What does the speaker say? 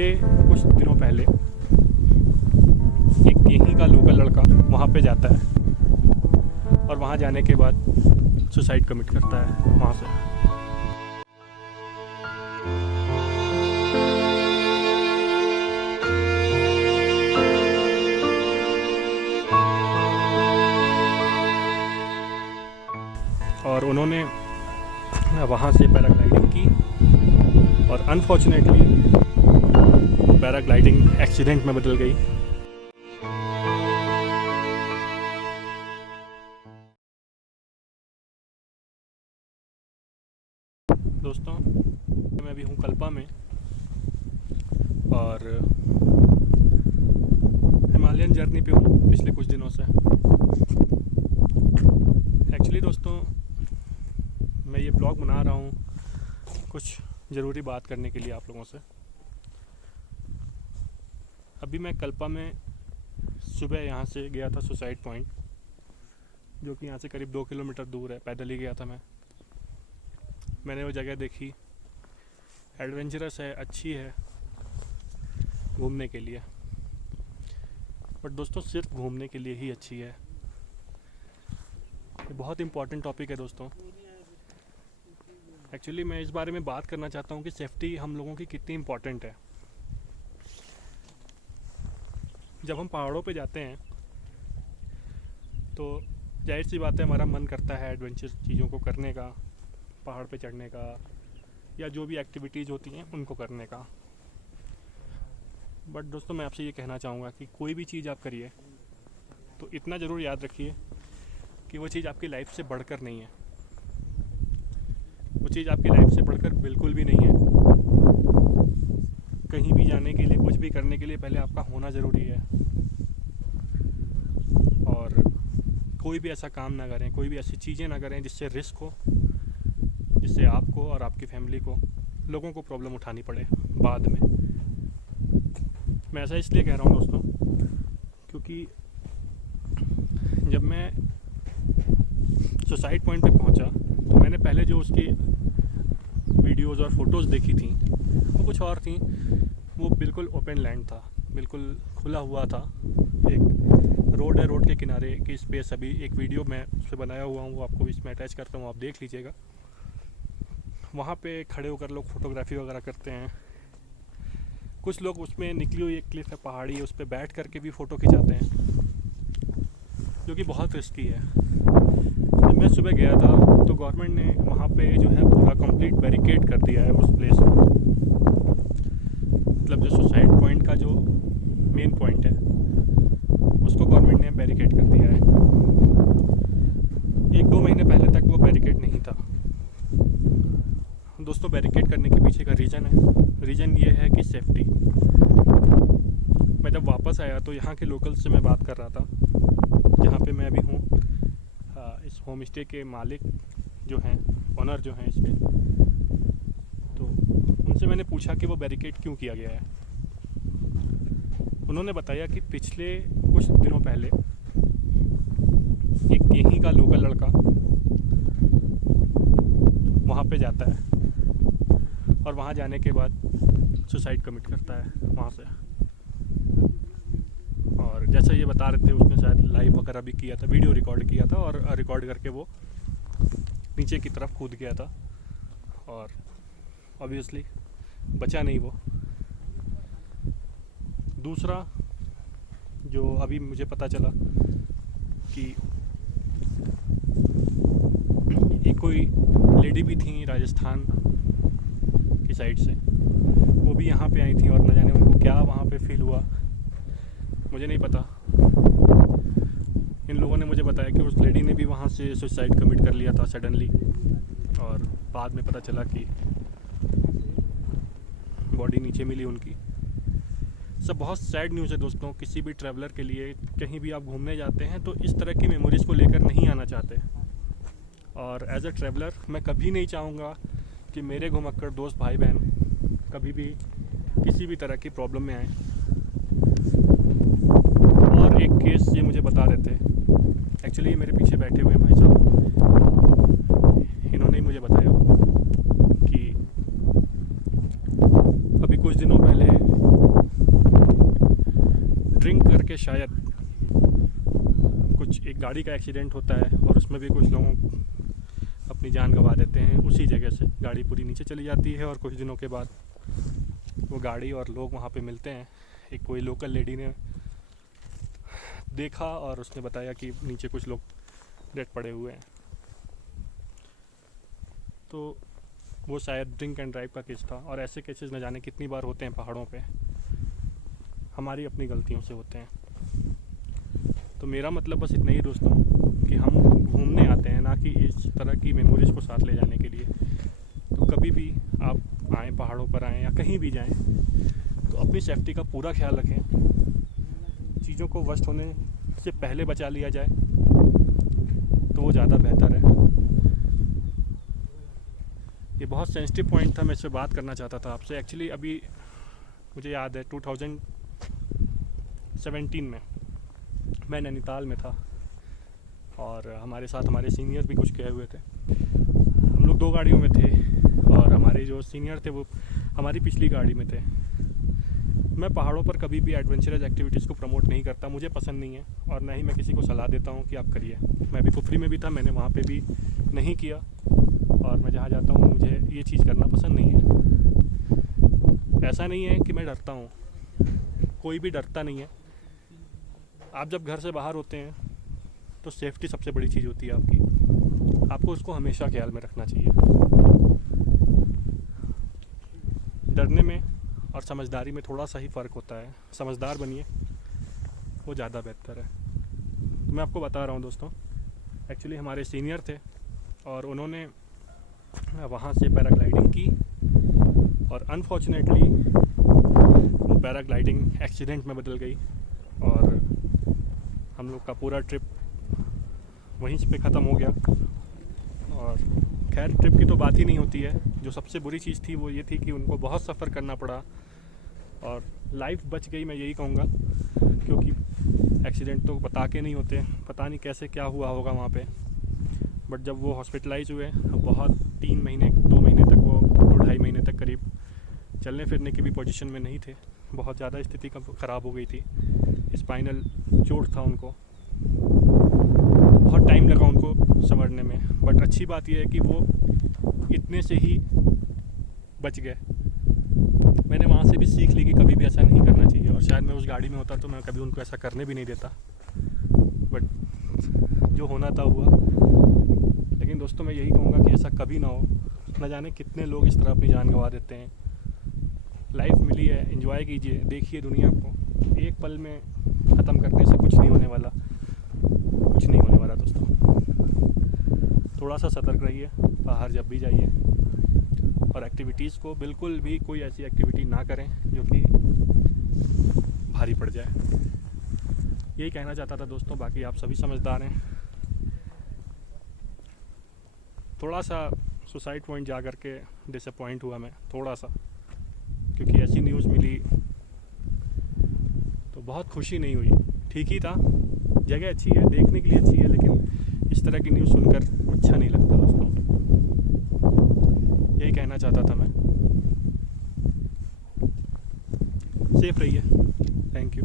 पिछले कुछ दिनों पहले एक यहीं का लोकल लड़का वहाँ पे जाता है और वहाँ जाने के बाद सुसाइड कमिट करता है वहाँ से। और उन्होंने वहाँ से पैराग्लाइडिंग की और अनफॉर्चुनेटली पैराग्लाइडिंग एक्सीडेंट में बदल गई। दोस्तों, मैं अभी हूँ कल्पा में और हिमालयन जर्नी पे हूँ पिछले कुछ दिनों से। एक्चुअली दोस्तों, मैं ये ब्लॉग बना रहा हूँ कुछ ज़रूरी बात करने के लिए आप लोगों से। अभी मैं कल्पा में सुबह यहाँ से गया था सुसाइड पॉइंट, जो कि यहाँ से करीब 2 किलोमीटर दूर है। पैदल ही गया था मैंने वो जगह देखी, एडवेंचरस है, अच्छी है घूमने के लिए। बट दोस्तों, सिर्फ घूमने के लिए ही अच्छी है। ये बहुत इम्पॉर्टेंट टॉपिक है दोस्तों। एक्चुअली मैं इस बारे में बात करना चाहता हूँ कि सेफ्टी हम लोगों की कितनी इम्पॉर्टेंट है। जब हम पहाड़ों पे जाते हैं तो जाहिर सी बात है, हमारा मन करता है एडवेंचर चीज़ों को करने का, पहाड़ पे चढ़ने का या जो भी एक्टिविटीज़ होती हैं उनको करने का। बट दोस्तों, मैं आपसे ये कहना चाहूँगा कि कोई भी चीज़ आप करिए तो इतना ज़रूर याद रखिए कि वो चीज़ आपकी लाइफ से बढ़कर नहीं है। वो चीज़ आपकी लाइफ से बढ़कर बिल्कुल भी नहीं है। कहीं भी जाने के लिए, कुछ भी करने के लिए पहले आपका होना ज़रूरी है। और कोई भी ऐसा काम ना करें, कोई भी ऐसी चीज़ें ना करें जिससे रिस्क हो, जिससे आपको और आपकी फैमिली को, लोगों को प्रॉब्लम उठानी पड़े बाद में। मैं ऐसा इसलिए कह रहा हूँ दोस्तों, क्योंकि जब मैं सुसाइड पॉइंट पे पहुँचा तो मैंने पहले जो उसकी वीडियोज़ और फ़ोटोज़ देखी थी वो कुछ और थी। वो बिल्कुल ओपन लैंड था, बिल्कुल खुला हुआ था। एक रोड है, रोड के किनारे की स्पेस। अभी एक वीडियो मैं उस पर बनाया हुआ हूँ, वो आपको इसमें अटैच करता हूँ, आप देख लीजिएगा। वहाँ पे खड़े होकर लोग फ़ोटोग्राफी वगैरह करते हैं। कुछ लोग उसमें निकली हुई एक क्लिफ है, पहाड़ी है, उस पर बैठ करके भी फ़ोटो खिंचाते हैं, जो कि बहुत रिस्की है। जब मैं सुबह गया था तो गवर्नमेंट ने वहाँ पे जो है पूरा कंप्लीट बैरिकेड कर दिया है उस प्लेस को। मतलब जो सुसाइड पॉइंट का जो मेन पॉइंट है उसको गवर्नमेंट ने बैरिकेड कर दिया है। 1-2 महीने पहले तक वो बैरिकेड नहीं था। दोस्तों, बैरिकेड करने के पीछे का रीज़न ये है कि सेफ्टी। मैं जब वापस आया तो यहाँ के लोकल से मैं बात कर रहा था, जहाँ पे मैं अभी हूँ। इस होम स्टे के मालिक जो हैं, ऑनर जो हैं इसके, तो उनसे मैंने पूछा कि वो बैरिकेड क्यों किया गया है। उन्होंने बताया कि पिछले कुछ दिनों पहले एक यहीं का लोकल लड़का वहाँ पे जाता है और वहाँ जाने के बाद सुसाइड कमिट करता है वहाँ से। और जैसा ये बता रहे थे, उसने शायद लाइव वगैरह भी किया था, वीडियो रिकॉर्ड किया था और रिकॉर्ड करके वो नीचे की तरफ कूद गया था और ऑब्वियसली बचा नहीं वो। दूसरा, जो अभी मुझे पता चला कि एक कोई लेडी भी थी राजस्थान की साइड से, वो भी यहाँ पे आई थी और न जाने उनको क्या वहाँ पे फील हुआ, मुझे नहीं पता। इन लोगों ने मुझे बताया कि उस लेडी ने भी वहाँ से सुसाइड कमिट कर लिया था सडनली, और बाद में पता चला कि बॉडी नीचे मिली उनकी। सब बहुत सैड न्यूज़ है दोस्तों। किसी भी ट्रैवलर के लिए, कहीं भी आप घूमने जाते हैं तो इस तरह की मेमोरीज़ को लेकर नहीं आना चाहते। और एज अ ट्रैवलर मैं कभी नहीं चाहूँगा कि मेरे घुमक्कड़ दोस्त भाई बहन कभी भी किसी भी तरह की प्रॉब्लम में आए। और एक केस ये मुझे बता रहे थे, एक्चुअली ये मेरे पीछे बैठे हुए हैं भाई साहब, इन्होंने ही मुझे बताया कि अभी कुछ दिनों पहले कि शायद कुछ एक गाड़ी का एक्सीडेंट होता है और उसमें भी कुछ लोगों अपनी जान गंवा देते हैं। उसी जगह से गाड़ी पूरी नीचे चली जाती है और कुछ दिनों के बाद वो गाड़ी और लोग वहाँ पे मिलते हैं। एक कोई लोकल लेडी ने देखा और उसने बताया कि नीचे कुछ लोग डेड पड़े हुए हैं। तो वो शायद ड्रिंक एंड ड्राइव का केस था, और ऐसे केसेस न जाने कितनी बार होते हैं पहाड़ों पे, हमारी अपनी गलतियों से होते हैं। तो मेरा मतलब बस इतना ही दोस्तों कि हम घूमने आते हैं, ना कि इस तरह की मेमोरीज़ को साथ ले जाने के लिए। तो कभी भी आप आएँ, पहाड़ों पर आएँ या कहीं भी जाएँ, तो अपनी सेफ्टी का पूरा ख्याल रखें। चीज़ों को वर्स्ट होने से पहले बचा लिया जाए तो वो ज़्यादा बेहतर है। ये बहुत सेंसिटिव पॉइंट था, मैं इस पर बात करना चाहता था आपसे। एक्चुअली अभी मुझे याद है 2017 में मैं नैनीताल में था और हमारे साथ हमारे सीनियर भी कुछ गए हुए थे। हम लोग 2 गाड़ियों में थे और हमारे जो सीनियर थे वो हमारी पिछली गाड़ी में थे। मैं पहाड़ों पर कभी भी एडवेंचरस एक्टिविटीज़ को प्रमोट नहीं करता, मुझे पसंद नहीं है, और ना ही मैं किसी को सलाह देता हूँ कि आप करिए। मैं भी कुफरी में भी था, मैंने वहाँ पे भी नहीं किया, और मैं जहाँ जाता हूँ मुझे ये चीज़ करना पसंद नहीं है। ऐसा नहीं है कि मैं डरता हूँ, कोई भी डरता नहीं है। आप जब घर से बाहर होते हैं तो सेफ्टी सबसे बड़ी चीज़ होती है आपकी, आपको उसको हमेशा ख्याल में रखना चाहिए। डरने में और समझदारी में थोड़ा सा ही फ़र्क होता है। समझदार बनिए, वो ज़्यादा बेहतर है। तो मैं आपको बता रहा हूँ दोस्तों, एक्चुअली हमारे सीनियर थे और उन्होंने वहाँ से पैराग्लाइडिंग की, और अनफॉर्चुनेटली वो पैराग्लाइडिंग एक्सीडेंट में बदल गई और हम लोग का पूरा ट्रिप वहीं पे ख़त्म हो गया। और खैर, ट्रिप की तो बात ही नहीं होती है। जो सबसे बुरी चीज़ थी वो ये थी कि उनको बहुत सफ़र करना पड़ा और लाइफ बच गई, मैं यही कहूँगा, क्योंकि एक्सीडेंट तो बता के नहीं होते, पता नहीं कैसे क्या हुआ होगा वहाँ पे। बट जब वो हॉस्पिटलाइज हुए, बहुत 3 महीने 2 महीने तक, वो 2-2.5 महीने तक करीब चलने फिरने की भी पोजीशन में नहीं थे। बहुत ज़्यादा स्थिति ख़राब हो गई थी, स्पाइनल चोट था उनको, बहुत टाइम लगा उनको संवरने में। बट अच्छी बात यह है कि वो इतने से ही बच गए। मैंने वहाँ से भी सीख ली कि कभी भी ऐसा नहीं करना चाहिए, और शायद मैं उस गाड़ी में होता तो मैं कभी उनको ऐसा करने भी नहीं देता। बट जो होना था हुआ। लेकिन दोस्तों मैं यही कहूँगा कि ऐसा कभी ना हो। न जाने कितने लोग इस तरह अपनी जान गंवा देते हैं। लाइफ मिली है, एंजॉय कीजिए, देखिए दुनिया को। एक पल में ख़त्म करने से कुछ नहीं होने वाला, कुछ नहीं होने वाला दोस्तों। थोड़ा सा सतर्क रहिए बाहर जब भी जाइए, और एक्टिविटीज़ को बिल्कुल भी कोई ऐसी एक्टिविटी ना करें जो कि भारी पड़ जाए। यही कहना चाहता था दोस्तों, बाकी आप सभी समझदार हैं। थोड़ा सा सुसाइड पॉइंट जा कर के डिसअपॉइंट हुआ मैं, थोड़ा सा, क्योंकि ऐसी न्यूज़ मिली तो बहुत खुशी नहीं हुई। ठीक ही था, जगह अच्छी है, देखने के लिए अच्छी है, लेकिन इस तरह की न्यूज़ सुनकर अच्छा नहीं लगता दोस्तों। यही कहना चाहता था मैं। सेफ रहिए। Thank you.